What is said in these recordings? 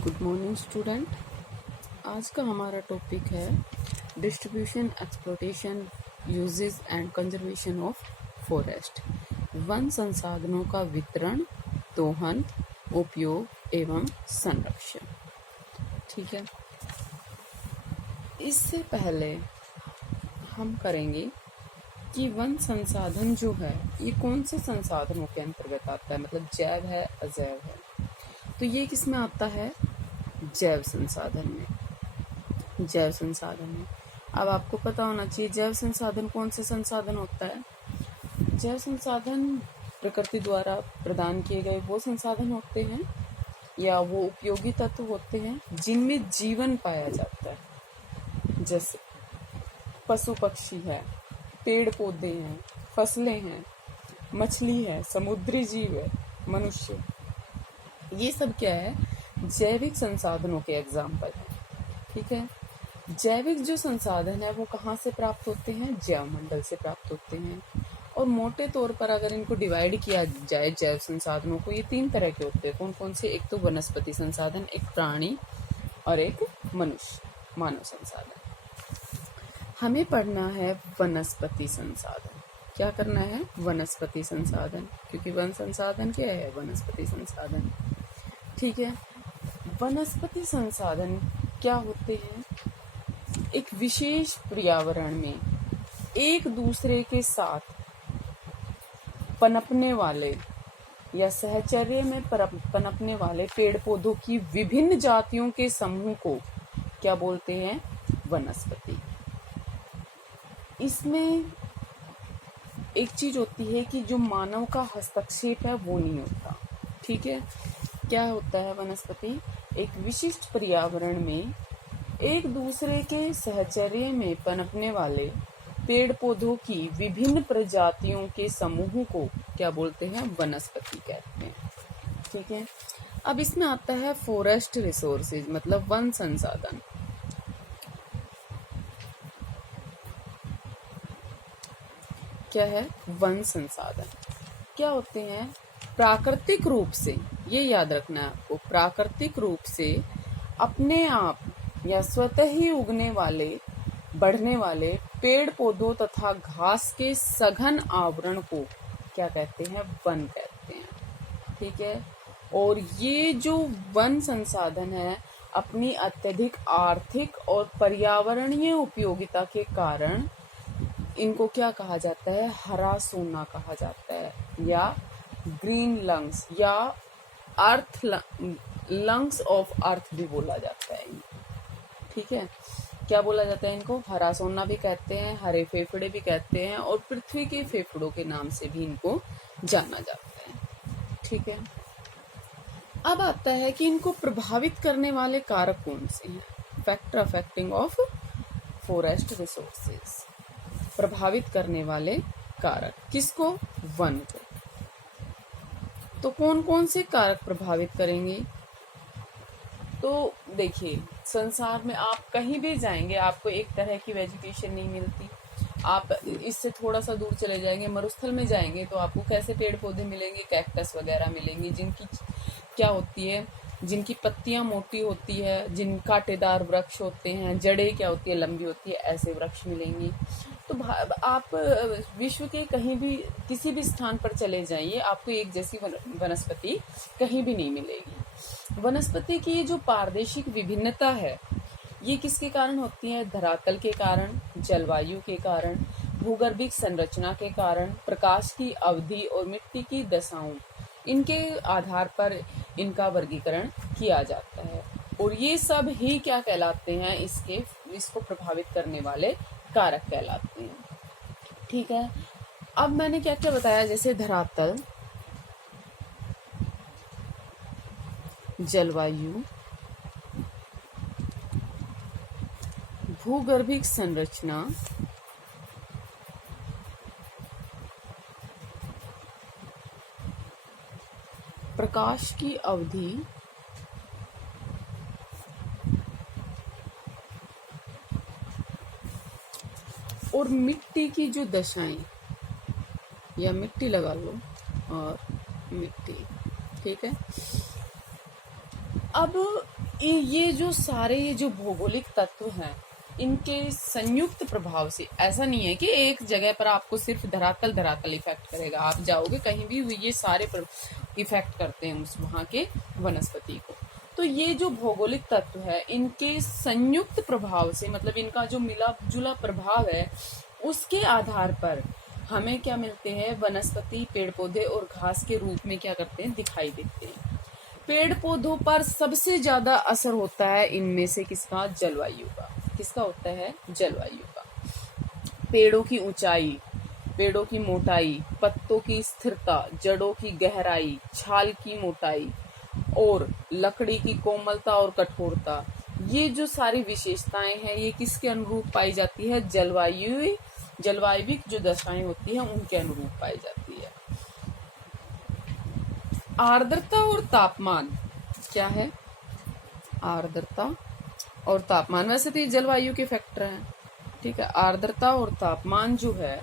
Good morning student. आज का हमारा टॉपिक है distribution, exploitation, uses and conservation of forest. One संसाधनों का वितरण, दोहन, उपयोग एवं संरक्षण। ठीक है, इससे पहले हम करेंगे कि वन संसाधन जो है ये कौन से संसाधनों के अंतर्गत आता है, मतलब जैव है, अजैव है। तो ये किस में आता है? जैव संसाधन में। जैव संसाधन में अब आपको पता होना चाहिए जैव संसाधन कौन से संसाधन होता है। जैव संसाधन प्रकृति द्वारा प्रदान किए गए वो संसाधन होते हैं या वो उपयोगी तत्व होते हैं जिनमें जीवन पाया जाता है, जैसे पशु पक्षी है, पेड़ पौधे हैं, फसलें हैं, मछली है, समुद्री जीव है, मनुष्य। ये सब क्या है? जैविक संसाधनों के एग्जाम्पल है। ठीक है, जैविक जो संसाधन है वो कहाँ से प्राप्त होते हैं? जैव मंडल से प्राप्त होते हैं। और मोटे तौर पर अगर इनको डिवाइड किया जाए जैव संसाधनों को, ये 3 तरह के होते हैं। कौन कौन से? एक तो वनस्पति संसाधन, एक प्राणी और एक मनुष्य मानव संसाधन। हमें पढ़ना है वनस्पति संसाधन। क्या करना है? वनस्पति संसाधन, क्योंकि वन संसाधन क्या है? वनस्पति संसाधन। ठीक है, वनस्पति संसाधन क्या होते हैं? एक विशेष पर्यावरण में एक दूसरे के साथ पनपने वाले या सहचर्य में पनपने वाले पेड़ पौधों की विभिन्न जातियों के समूह को क्या बोलते हैं? वनस्पति। इसमें एक चीज होती है कि जो मानव का हस्तक्षेप है वो नहीं होता। ठीक है, क्या होता है वनस्पति? एक विशिष्ट पर्यावरण में एक दूसरे के सहचर्य में पनपने वाले पेड़ पौधों की विभिन्न प्रजातियों के समूह को क्या बोलते हैं? वनस्पति कहते हैं। ठीक है, अब इसमें आता है फॉरेस्ट रिसोर्सेज, मतलब वन संसाधन। क्या है? वन संसाधन क्या होते हैं? प्राकृतिक रूप से, ये याद रखना है आपको, प्राकृतिक रूप से अपने आप या स्वतः ही उगने वाले, बढ़ने वाले पेड़ पौधों तथा घास के सघन आवरण को क्या कहते हैं? वन कहते हैं। ठीक है, और ये जो वन संसाधन है अपनी अत्यधिक आर्थिक और पर्यावरणीय उपयोगिता के कारण इनको क्या कहा जाता है? हरा सोना कहा जाता है, या ग्रीन लंग्स, या अर्थ लंग्स ऑफ अर्थ भी बोला जाता है। ठीक है, क्या बोला जाता है इनको? हरा सोना भी कहते हैं, हरे फेफड़े भी कहते हैं, और पृथ्वी के फेफड़ों के नाम से भी इनको जाना जाता है। ठीक है, अब आता है कि इनको प्रभावित करने वाले कारक कौन से हैं? Factor affecting of forest resources. प्रभावित करने वाले कारक किसको? वन को। तो कौन कौन से कारक प्रभावित करेंगे? तो देखिए, संसार में आप कहीं भी जाएंगे आपको एक तरह की वेजिटेशन नहीं मिलती। आप इससे थोड़ा सा दूर चले जाएंगे, मरुस्थल में जाएंगे तो आपको कैसे पेड़ पौधे मिलेंगे? कैक्टस वगैरह मिलेंगे, जिनकी क्या होती है, जिनकी पत्तियां मोटी होती है, जिन कांटेदार वृक्ष होते हैं, जड़ें क्या होती है? लंबी होती है, ऐसे वृक्ष मिलेंगे। तो आप विश्व के कहीं भी किसी भी स्थान पर चले जाइए, आपको एक जैसी वनस्पति कहीं भी नहीं मिलेगी। वनस्पति की ये जो पारदेशिक विभिन्नता है ये किसके कारण होती है? धरातल के कारण, जलवायु के कारण, भूगर्भिक संरचना के कारण, प्रकाश की अवधि और मिट्टी की दशाओं, इनके आधार पर इनका वर्गीकरण किया जाता है। और ये सब ही क्या कहलाते हैं? इसको प्रभावित करने वाले कारक कहलाते हैं। ठीक है, अब मैंने क्या क्या बताया? जैसे धरातल, जलवायु, भूगर्भिक संरचना, प्रकाश की अवधि, और मिट्टी की जो दशाएं, या मिट्टी लगा लो, और मिट्टी। ठीक है, अब ये जो सारे ये जो भौगोलिक तत्व हैं, इनके संयुक्त प्रभाव से, ऐसा नहीं है कि एक जगह पर आपको सिर्फ धरातल इफेक्ट करेगा, आप जाओगे कहीं भी ये सारे इफेक्ट करते हैं उस वहां के वनस्पति को। तो ये जो भौगोलिक तत्व है, इनके संयुक्त प्रभाव से, मतलब इनका जो मिला जुला प्रभाव है, उसके आधार पर हमें क्या मिलते हैं, वनस्पति, पेड़ पौधे और घास के रूप में क्या करते हैं, दिखाई देते हैं। पेड़ पौधों पर सबसे ज्यादा असर होता है इनमें से किसका, जलवायु का। किसका होता है, जलवायु का। पेड़ों की ऊंचाई, पेड़ों की मोटाई, पत्तों की स्थिरता, जड़ों की गहराई, छाल की मोटाई और लकड़ी की कोमलता और कठोरता, ये जो सारी विशेषताएं हैं, ये किसके अनुरूप पाई जाती है, जलवायविक जो दशाएं होती हैं उनके अनुरूप पाई जाती है। आर्द्रता और तापमान क्या है, आर्द्रता और तापमान, वैसे तो ये जलवायु के फैक्टर हैं, ठीक है। आर्द्रता और तापमान जो है,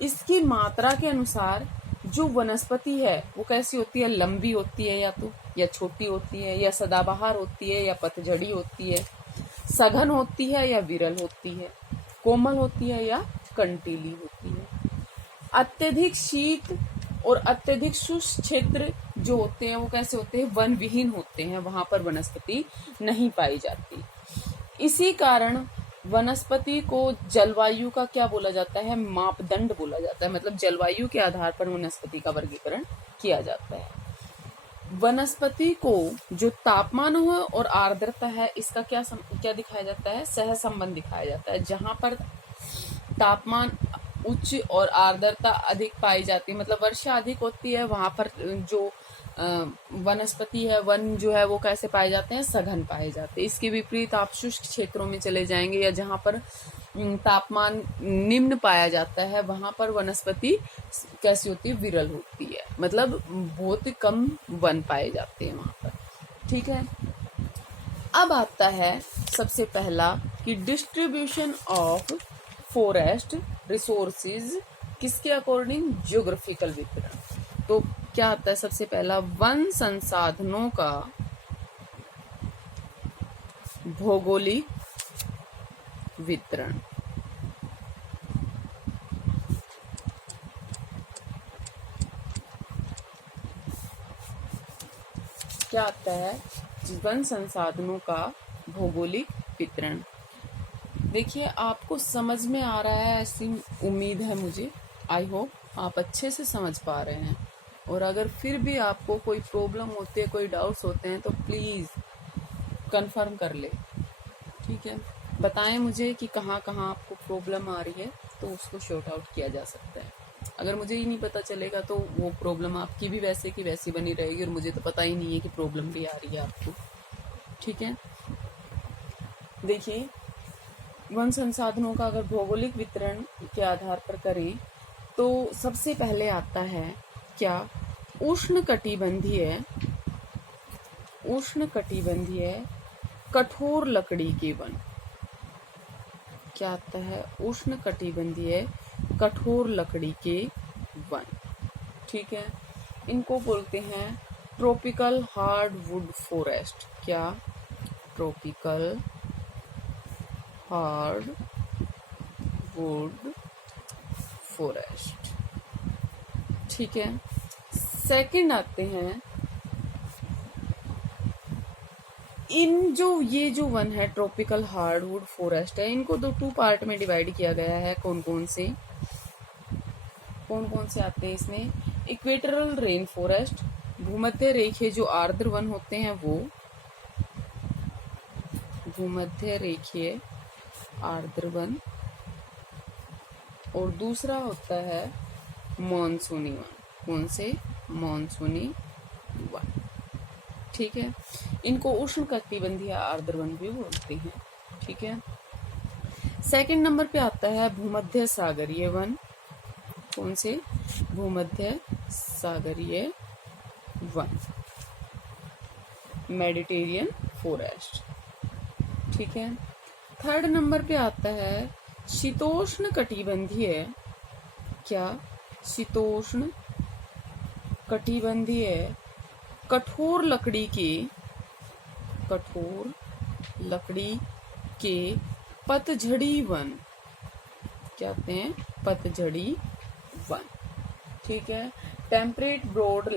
इसकी मात्रा के अनुसार जो वनस्पति है वो कैसी होती है, लंबी होती है या तो, या छोटी होती है, या सदाबहार होती है, या पतझड़ी होती है, सघन होती है या विरल होती है, कोमल होती है या कंटीली होती है। अत्यधिक शीत और अत्यधिक शुष्क क्षेत्र जो होते हैं वो कैसे होते हैं, वन विहीन होते हैं, वहां पर वनस्पति नहीं पाई जाती। इसी कारण वनस्पति को जलवायु का क्या बोला जाता है, मापदंड बोला जाता है, मतलब जलवायु के आधार पर वनस्पति का वर्गीकरण किया जाता है। वनस्पति को जो तापमान और आर्द्रता है, इसका क्या दिखाया जाता है, सह संबंध दिखाया जाता है। जहां पर तापमान उच्च और आर्द्रता अधिक पाई जाती है, मतलब वर्षा अधिक होती है, वहां पर जो वनस्पति है, वन जो है वो कैसे पाए जाते हैं, सघन पाए जाते हैं। इसके विपरीत आप शुष्क क्षेत्रों में चले जाएंगे या जहां पर तापमान निम्न पाया जाता है, वहां पर वनस्पति कैसी होती है, विरल होती है, मतलब बहुत ही कम वन पाए जाते हैं वहां पर, ठीक है। अब आता है सबसे पहला कि डिस्ट्रीब्यूशन ऑफ फॉरेस्ट रिसोर्सेज किसके अकॉर्डिंग, ज्योग्राफिकल वितरण। तो क्या आता है, सबसे पहला वन संसाधनों का भौगोलिक वितरण। क्या आता है, वन संसाधनों का भौगोलिक वितरण। देखिए आपको समझ में आ रहा है ऐसी उम्मीद है मुझे, आई होप आप अच्छे से समझ पा रहे हैं। और अगर फिर भी आपको कोई प्रॉब्लम होती है, कोई डाउट्स होते हैं, तो प्लीज कंफर्म कर ले, ठीक है। बताएं मुझे कि कहाँ कहाँ आपको प्रॉब्लम आ रही है, तो उसको शॉर्ट आउट किया जा सकता है। अगर मुझे ही नहीं पता चलेगा तो वो प्रॉब्लम आपकी भी वैसे की वैसी बनी रहेगी, और मुझे तो पता ही नहीं है कि प्रॉब्लम भी आ रही है आपको, ठीक है। देखिए वन संसाधनों का अगर भौगोलिक वितरण के आधार पर करें, तो सबसे पहले आता है क्या, उष्णकटिबंधीय कठोर लकड़ी के वन। क्या आता है, उष्णकटिबंधीय कठोर लकड़ी के वन, ठीक है। इनको बोलते हैं ट्रॉपिकल हार्ड वुड फॉरेस्ट। क्या, ट्रॉपिकल हार्ड वुड फॉरेस्ट, ठीक है। सेकंड आते हैं, इन जो ये जो वन है ट्रॉपिकल हार्डवुड फॉरेस्ट है, इनको दो टू पार्ट में डिवाइड किया गया है। कौन कौन से आते हैं इसमें, इक्वेटरल रेन फॉरेस्ट, भूमध्य रेखीय जो आर्द्र वन होते हैं वो, भूमध्य रेखीय आर्द्र वन, और दूसरा होता है मॉनसूनी वन। कौन से, मॉनसूनी वन, ठीक है। इनको उष्णकटिबंधीय आर्द्र वन भी बोलते हैं, ठीक है। सेकंड नंबर पे आता है भूमध्य सागरीय वन। कौन से, भूमध्य सागरीय वन, मेडिटेरियन फॉरेस्ट, ठीक है। थर्ड नंबर पे आता है शीतोष्ण कटिबंधीय। क्या, शीतोष्ण कटिबंधीय कठोर लकड़ी के कठोर लकड़ी के पतझड़ी वन, क्या कहते हैं, पतझड़ी वन। ठीक है। Temperate broad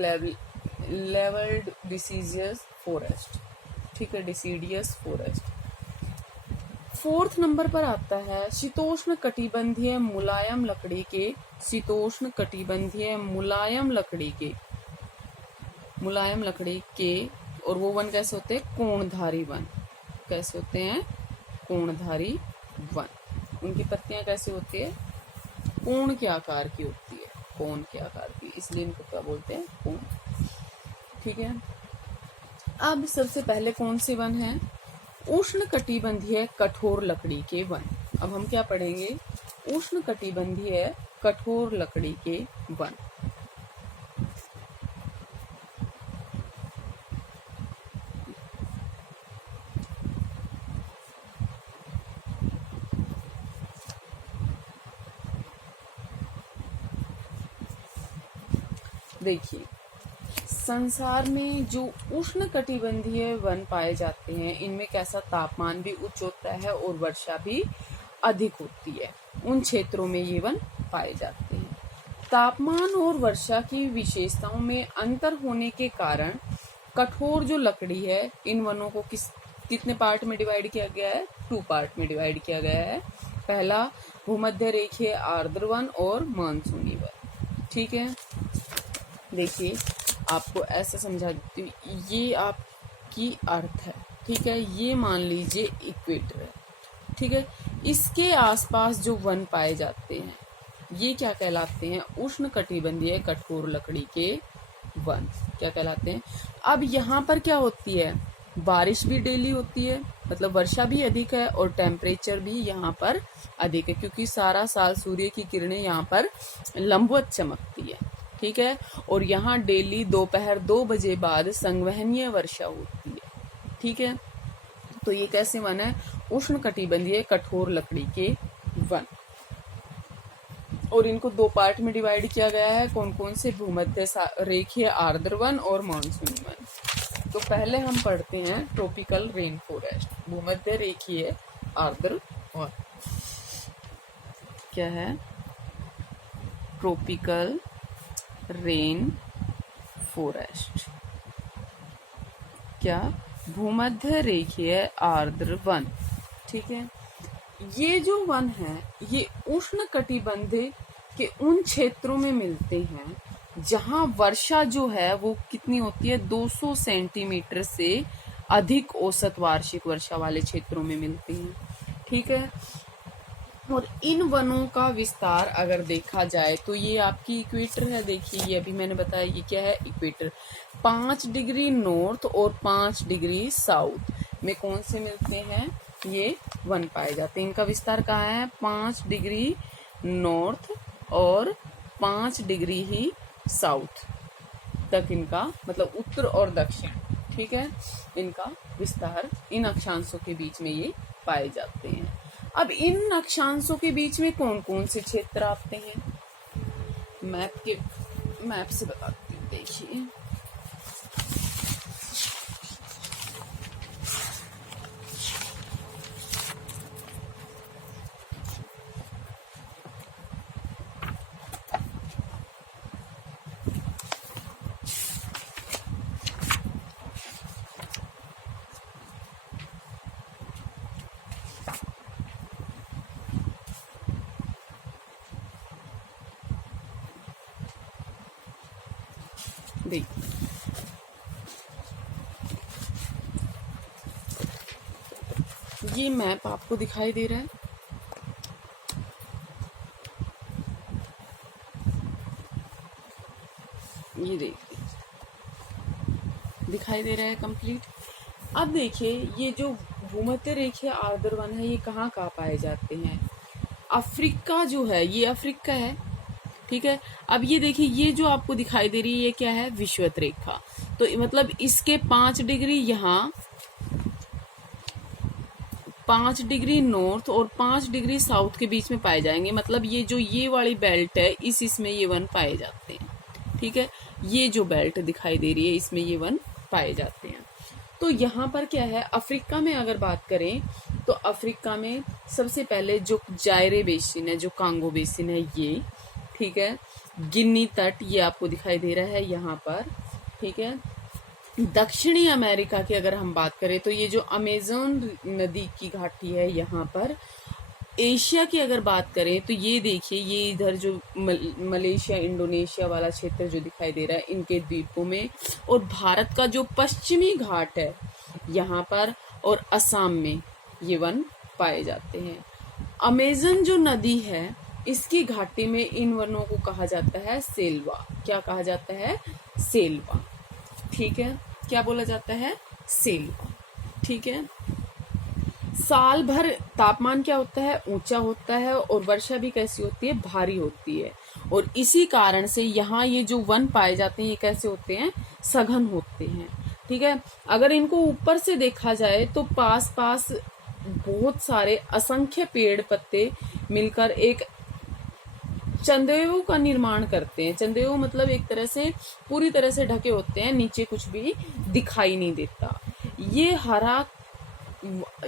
levelled deciduous forest, ठीक है, डिसीडियस फॉरेस्ट। फोर्थ नंबर पर आता है शीतोष्ण कटिबंधीय मुलायम लकड़ी के, शीतोष्ण कटिबंधीय मुलायम लकड़ी के, और वो वन कैसे होते हैं, कोणधारी वन। कैसे होते हैं, कोणधारी वन। उनकी पत्तियां कैसे होती है, कोण के आकार की होती है, कोण के आकार की, इसलिए इनको क्या बोलते हैं, कोण। ठीक है। अब सबसे पहले कौन से वन है, उष्ण कटिबंधीय कठोर लकड़ी के वन। अब हम क्या पढ़ेंगे, उष्ण कटिबंधीय कठोर लकड़ी के वन। देखिए, संसार में जो उष्ण कटिबंधीय वन पाए जाते हैं, इनमें कैसा तापमान भी उच्च होता है और वर्षा भी अधिक होती है। उन क्षेत्रों में ये वन पाए जाते हैं। तापमान और वर्षा की विशेषताओं में अंतर होने के कारण कठोर जो लकड़ी है, इन वनों को कितने पार्ट में डिवाइड किया गया है, 2 पार्ट में डिवाइड किया गया है। पहला भूमध्य रेखीय आर्द्र वन और मानसूनी वन। ठीक है। देखिए, आपको ऐसा समझा देती हूँ, ये आपकी अर्थ है, ठीक है, ये मान लीजिए इक्वेटर है, ठीक है। इसके आसपास जो वन पाए जाते हैं, ये क्या कहलाते हैं, उष्ण कटिबंधीय कठोर लकड़ी के वन, क्या कहलाते हैं। अब यहाँ पर क्या होती है, बारिश भी डेली होती है, मतलब वर्षा भी अधिक है, और टेम्परेचर भी यहाँ पर अधिक है, क्योंकि सारा साल सूर्य की किरणें यहाँ पर लंबवत चमकती है। ठीक है। और यहाँ डेली दोपहर 2 बजे बाद संवहनीय वर्षा होती है। ठीक है। तो ये कैसे वन है, उष्ण कटिबंधीय कठोर लकड़ी के वन। और इनको 2 पार्ट में डिवाइड किया गया है, कौन कौन से, भूमध्य रेखीय आर्द्र वन और मानसूनी वन। तो पहले हम पढ़ते हैं ट्रॉपिकल रेन फॉरेस्ट, भूमध्य रेखीय आर्द्र वन। क्या है, ट्रॉपिकल रेन फॉरेस्ट, क्या, भूमध्य रेखीय आर्द्र वन। ठीक है। ये जो वन है, ये उष्ण कटिबंध के उन क्षेत्रों में मिलते हैं जहां वर्षा जो है वो कितनी होती है, 200 सेंटीमीटर से अधिक औसत वार्षिक वर्षा वाले क्षेत्रों में मिलती हैं। ठीक है। और इन वनों का विस्तार अगर देखा जाए तो ये आपकी इक्वेटर है। देखिए, ये अभी मैंने बताया, ये क्या है, इक्वेटर। 5 डिग्री नॉर्थ और 5 डिग्री साउथ में कौन से मिलते हैं, ये वन पाए जाते हैं। इनका विस्तार कहाँ है, 5 डिग्री नॉर्थ और 5 डिग्री ही साउथ तक, इनका मतलब उत्तर और दक्षिण। ठीक है। इनका विस्तार इन अक्षांशों के बीच में ये पाए जाते हैं। अब इन अक्षांशों के बीच में कौन कौन से क्षेत्र आते हैं, मैप से बताती हूँ। देखिए, देखिए, ये मैप आपको दिखाई दे रहा है, ये देखिए दिखाई दे रहा है कंप्लीट। अब देखिए, ये जो भूमध्य रेखीय आर्द्र वन है, ये कहाँ कहाँ पाए जाते हैं, अफ्रीका जो है, ये अफ्रीका है। ठीक है। अब ये देखिए, ये जो आपको दिखाई दे रही है, ये क्या है, विषुवत रेखा। तो मतलब इसके 5 डिग्री यहाँ, 5 डिग्री नॉर्थ और 5 डिग्री साउथ के बीच में पाए जाएंगे। मतलब ये जो ये वाली बेल्ट है, इसमें ये वन पाए जाते हैं। ठीक है। ये जो बेल्ट दिखाई दे रही है, इसमें ये वन पाए जाते हैं। तो यहाँ पर क्या है, अफ्रीका में अगर बात करें तो अफ्रीका में सबसे पहले जो जायरे बेसिन है, जो कांगो बेसिन है ये, ठीक है, गिनी तट ये आपको दिखाई दे रहा है यहाँ पर, ठीक है। दक्षिणी अमेरिका की अगर हम बात करें तो ये जो अमेज़न नदी की घाटी है यहाँ पर। एशिया की अगर बात करें तो ये देखिए, ये इधर जो मलेशिया इंडोनेशिया वाला क्षेत्र जो दिखाई दे रहा है इनके द्वीपों में, और भारत का जो पश्चिमी घाट है यहाँ पर और असम में ये वन पाए जाते हैं। अमेज़न जो नदी है इसकी घाटी में इन वनों को कहा जाता है सेल्वा। क्या कहा जाता है? सेल्वा, ठीक है। क्या बोला जाता है? सेल्वा, ठीक है। साल भर तापमान क्या होता है? ऊंचा होता है, और वर्षा भी कैसी होती है? भारी होती है। और इसी कारण से यहाँ ये जो वन पाए जाते हैं ये कैसे होते हैं? सघन होते हैं, ठीक है। अगर इनको ऊपर से देखा जाए तो पास पास बहुत सारे असंख्य पेड़ पत्ते मिलकर एक चंदेव का निर्माण करते हैं। चंदेव मतलब एक तरह से पूरी तरह से ढके होते हैं, नीचे कुछ भी दिखाई नहीं देता। ये हरा,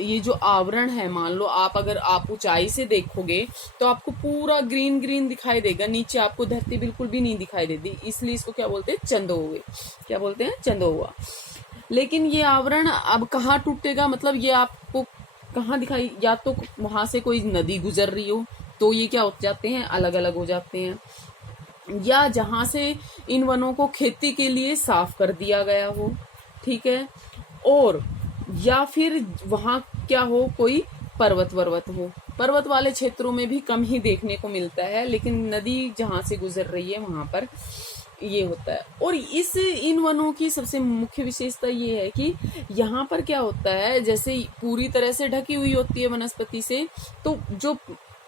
ये जो आवरण है, मान लो आप अगर आप ऊंचाई से देखोगे तो आपको पूरा ग्रीन ग्रीन दिखाई देगा, नीचे आपको धरती बिल्कुल भी नहीं दिखाई देती, इसलिए इसको क्या बोलते हैं? चंदोवे। क्या बोलते हैं? चंदोवा। लेकिन ये आवरण अब कहाँ टूटेगा? मतलब ये आपको कहाँ दिखाई, या तो वहां से कोई नदी गुजर रही हो तो ये क्या हो जाते हैं? अलग अलग हो जाते हैं, या जहां से इन वनों को खेती के लिए साफ कर दिया गया हो, ठीक है, और या फिर वहां क्या हो, कोई पर्वत वर्वत हो। पर्वत वाले क्षेत्रों में भी कम ही देखने को मिलता है, लेकिन नदी जहां से गुजर रही है वहां पर ये होता है। और इन वनों की सबसे मुख्य विशेषता ये है कि यहाँ पर क्या होता है, जैसे पूरी तरह से ढकी हुई होती है वनस्पति से, तो जो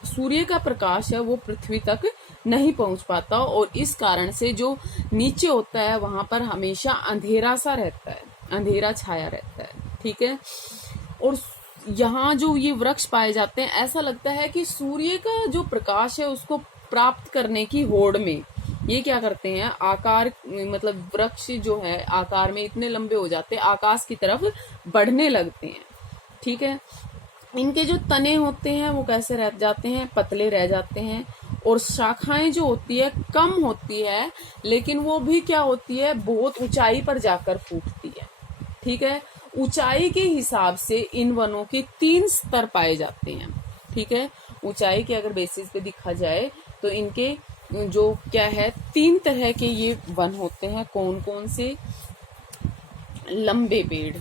सूर्य का प्रकाश है वो पृथ्वी तक नहीं पहुंच पाता, और इस कारण से जो नीचे होता है वहां पर हमेशा अंधेरा सा रहता है, अंधेरा छाया रहता है, ठीक है। और यहाँ जो ये वृक्ष पाए जाते हैं, ऐसा लगता है कि सूर्य का जो प्रकाश है उसको प्राप्त करने की होड़ में ये क्या करते हैं, आकार मतलब वृक्ष जो है आकार में इतने लंबे हो जाते हैं, आकाश की तरफ बढ़ने लगते हैं, ठीक है। इनके जो तने होते हैं वो कैसे रह जाते हैं? पतले रह जाते हैं, और शाखाएं जो होती है कम होती है, लेकिन वो भी क्या होती है? बहुत ऊंचाई पर जाकर फूटती है, ठीक है। ऊंचाई के हिसाब से इन वनों के 3 स्तर पाए जाते हैं, ठीक है। ऊंचाई के अगर बेसिस पे देखा जाए तो इनके जो क्या है 3 तरह के ये वन होते हैं। कौन कौन से? लंबे पेड़,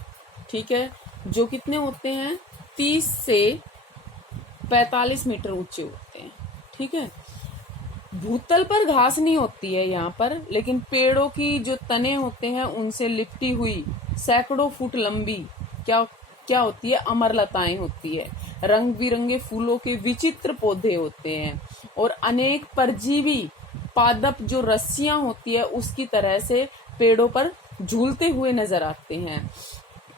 ठीक है, जो कितने होते हैं? 30 से 45 मीटर ऊंचे होते हैं, ठीक है। भूतल पर घास नहीं होती है यहाँ पर, लेकिन पेड़ों की जो तने होते हैं उनसे लिपटी हुई सैकड़ों फुट लंबी क्या होती है? अमरलताएं होती है। रंग बिरंगे फूलों के विचित्र पौधे होते हैं, और अनेक परजीवी पादप जो रस्सियां होती है उसकी तरह से पेड़ों पर झूलते हुए नजर आते हैं।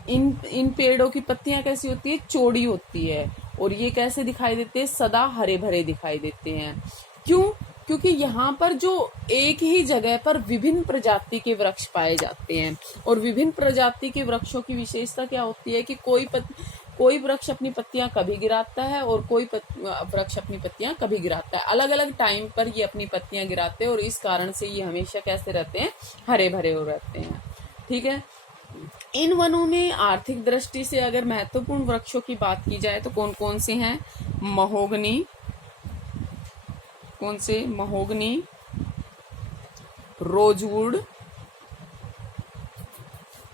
इन पेड़ों की पत्तियां कैसी होती है? चौड़ी होती है, और ये कैसे दिखाई देते हैं? सदा हरे भरे दिखाई देते हैं। क्यों? क्योंकि यहाँ पर जो एक ही जगह पर विभिन्न प्रजाति के वृक्ष पाए जाते हैं, और विभिन्न प्रजाति के वृक्षों की विशेषता क्या होती है कि कोई वृक्ष अपनी पत्तियां कभी गिराता है, और कोई वृक्ष अपनी पत्तियां कभी गिराता है। अलग अलग टाइम पर ये अपनी पत्तियां गिराते हैं, और इस कारण से ये हमेशा कैसे रहते हैं? हरे भरे हो रहते हैं, ठीक है। इन वनों में आर्थिक दृष्टि से अगर महत्वपूर्ण वृक्षों की बात की जाए तो कौन कौन से हैं? महोगनी, कौन से? महोगनी, रोजवुड,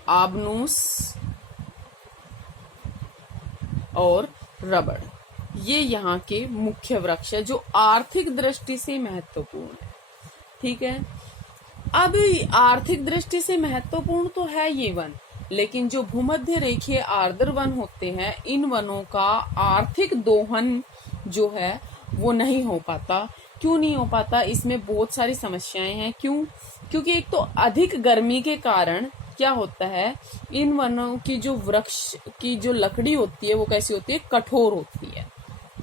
आबनूस और रबड़। ये यहाँ के मुख्य वृक्ष है जो आर्थिक दृष्टि से महत्वपूर्ण है, ठीक है। अब आर्थिक दृष्टि से महत्वपूर्ण तो है ये वन, लेकिन जो भूमध्य रेखीय आर्द्र वन होते हैं, इन वनों का आर्थिक दोहन जो है वो नहीं हो पाता। क्यों नहीं हो पाता? इसमें बहुत सारी समस्याएं हैं। क्यों? क्योंकि एक तो अधिक गर्मी के कारण क्या होता है, इन वनों की जो वृक्ष की जो लकड़ी होती है वो कैसी होती है? कठोर होती है,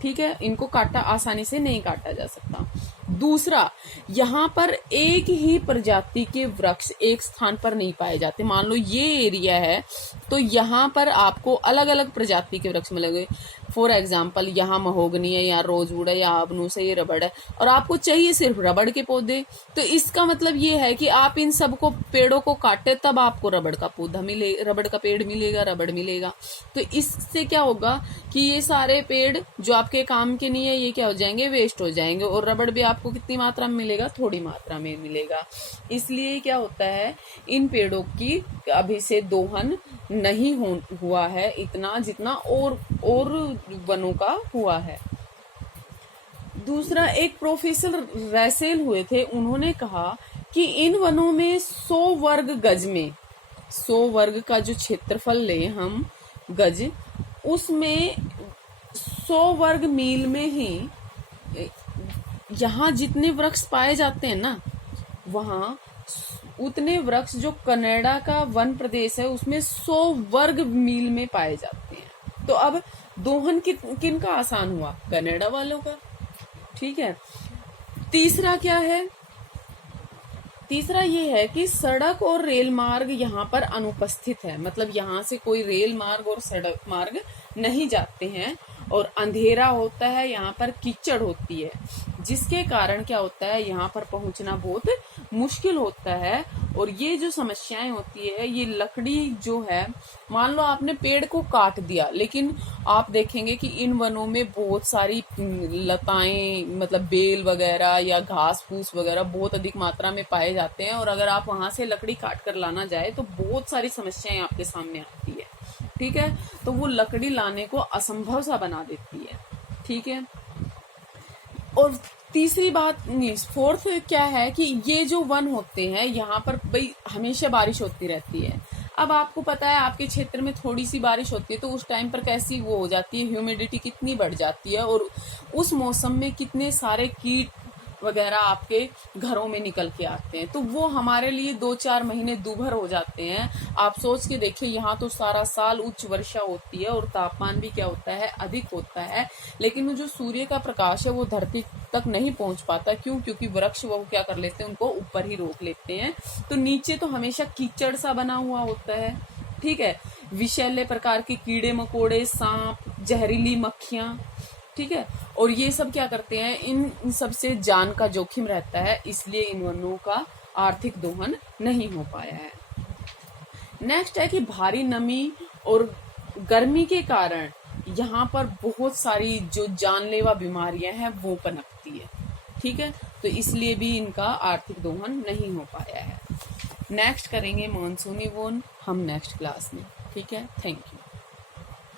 ठीक है, इनको काटा आसानी से नहीं काटा जा सकता। दूसरा, यहाँ पर एक ही प्रजाति के वृक्ष एक स्थान पर नहीं पाए जाते। मान लो ये एरिया है तो यहाँ पर आपको अलग अलग प्रजाति के वृक्ष मिलेंगे। फॉर एग्जाम्पल, यहाँ महोगनी है, यहाँ रोजवुड है, यहाँ अबनूस है, ये रबड़ है, और आपको चाहिए सिर्फ रबड़ के पौधे। तो इसका मतलब ये है कि आप इन सबको पेड़ों को काटे तब आपको रबड़ का पौधा मिले, रबड़ का पेड़ मिलेगा, रबड़ मिलेगा। तो इससे क्या होगा कि ये सारे पेड़ जो आपके काम के नहीं है ये क्या हो जाएंगे, वेस्ट हो जाएंगे, और रबड़ भी आपको कितनी मात्रा में मिलेगा, थोड़ी मात्रा में मिलेगा। इसलिए क्या होता है, इन पेड़ों की अभी से दोहन नहीं हुआ है इतना जितना और वनों का हुआ है। दूसरा, एक प्रोफेसर रैसेल हुए थे, उन्होंने कहा कि इन वनों में 100 वर्ग गज में, 100 वर्ग का जो क्षेत्रफल ले हम गज, उसमें 100 वर्ग मील में ही यहाँ जितने वृक्ष पाए जाते हैं ना, वहां उतने वृक्ष जो कनाडा का वन प्रदेश है उसमें 100 वर्ग मील में पाए जाते हैं। तो अब दोहन किन का आसान हुआ, कनाडा वालों का। ठीक है। तीसरा क्या है, तीसरा ये है कि सड़क और रेल मार्ग यहाँ पर अनुपस्थित है, मतलब यहाँ से कोई रेल मार्ग और सड़क मार्ग नहीं जाते हैं, और अंधेरा होता है, यहाँ पर कीचड़ होती है, जिसके कारण क्या होता है, यहाँ पर पहुंचना बहुत मुश्किल होता है। और ये जो समस्याएं होती है, ये लकड़ी जो है, मान लो आपने पेड़ को काट दिया, लेकिन आप देखेंगे कि इन वनों में बहुत सारी लताएं, मतलब बेल वगैरह या घास फूस वगैरह बहुत अधिक मात्रा में पाए जाते हैं, और अगर आप वहां से लकड़ी काट कर लाना जाए तो बहुत सारी समस्याएं आपके सामने आती है। ठीक है, तो वो लकड़ी लाने को असंभव सा बना देती है। ठीक है। और तीसरी बात, फोर्थ क्या है कि ये जो वन होते हैं यहाँ पर भाई हमेशा बारिश होती रहती है। अब आपको पता है आपके क्षेत्र में थोड़ी सी बारिश होती है तो उस टाइम पर कैसी वो हो जाती है, ह्यूमिडिटी कितनी बढ़ जाती है, और उस मौसम में कितने सारे कीट वगैरह आपके घरों में निकल के आते हैं, तो वो हमारे लिए 2-4 महीने दूभर हो जाते हैं। आप सोच के देखिए, यहाँ तो सारा साल उच्च वर्षा होती है और तापमान भी क्या होता है, अधिक होता है, लेकिन जो सूर्य का प्रकाश है वो धरती तक नहीं पहुंच पाता। क्यों? क्योंकि वृक्ष वो क्या कर लेते हैं, उनको ऊपर ही रोक लेते हैं, तो नीचे तो हमेशा कीचड़ सा बना हुआ होता है। ठीक है। विषैले प्रकार के कीड़े मकोड़े, सांप, जहरीली मक्खियां, ठीक है, और ये सब क्या करते हैं, इन सब से जान का जोखिम रहता है, इसलिए इन वनों का आर्थिक दोहन नहीं हो पाया है। नेक्स्ट है कि भारी नमी और गर्मी के कारण यहाँ पर बहुत सारी जो जानलेवा बीमारियां हैं वो पनपती है। ठीक है, तो इसलिए भी इनका आर्थिक दोहन नहीं हो पाया है। नेक्स्ट करेंगे मॉनसूनी वन हम नेक्स्ट क्लास में। ठीक है, थैंक यू।